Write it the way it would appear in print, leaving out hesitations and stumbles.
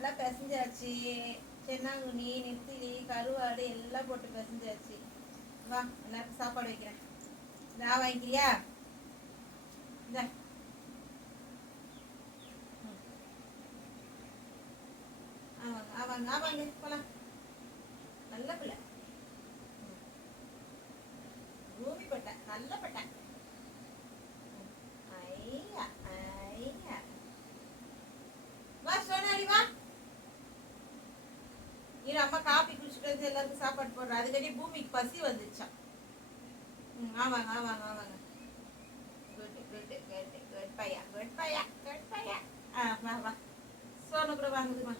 சாப்பாடுலாம் பிசைஞ்சாச்சு. சென்னாங்குனி, நெத்திலி, கருவாடு எல்லாம் போட்டு பிசைஞ்சாச்சு. வா எல்லாருக்கும் சாப்பாடு வைக்கிறேன். நான் வாங்கிக்கிறியா? இந்த ஆமாங்க ஆமாங்க ஆமாங்க போலாம். நல்ல பிள்ளை. பூமி பட்டை நல்ல பட்டை. ஐயா ஐயா வா சோனாலி வா. இரு அம்மா காப்பி குடிச்சிட்டு வந்து எல்லாருக்கும் சாப்பாடு போடுறேன். அதுக்கடி பூமிக்கு பசி வந்துச்சான். ஆமாங்க ஆமாங்க ஆமாங்க. குட் குட் குட் குட் பையா குட் பையா குட் பையா. வா வா சோனு கூட வாங்குதுமா.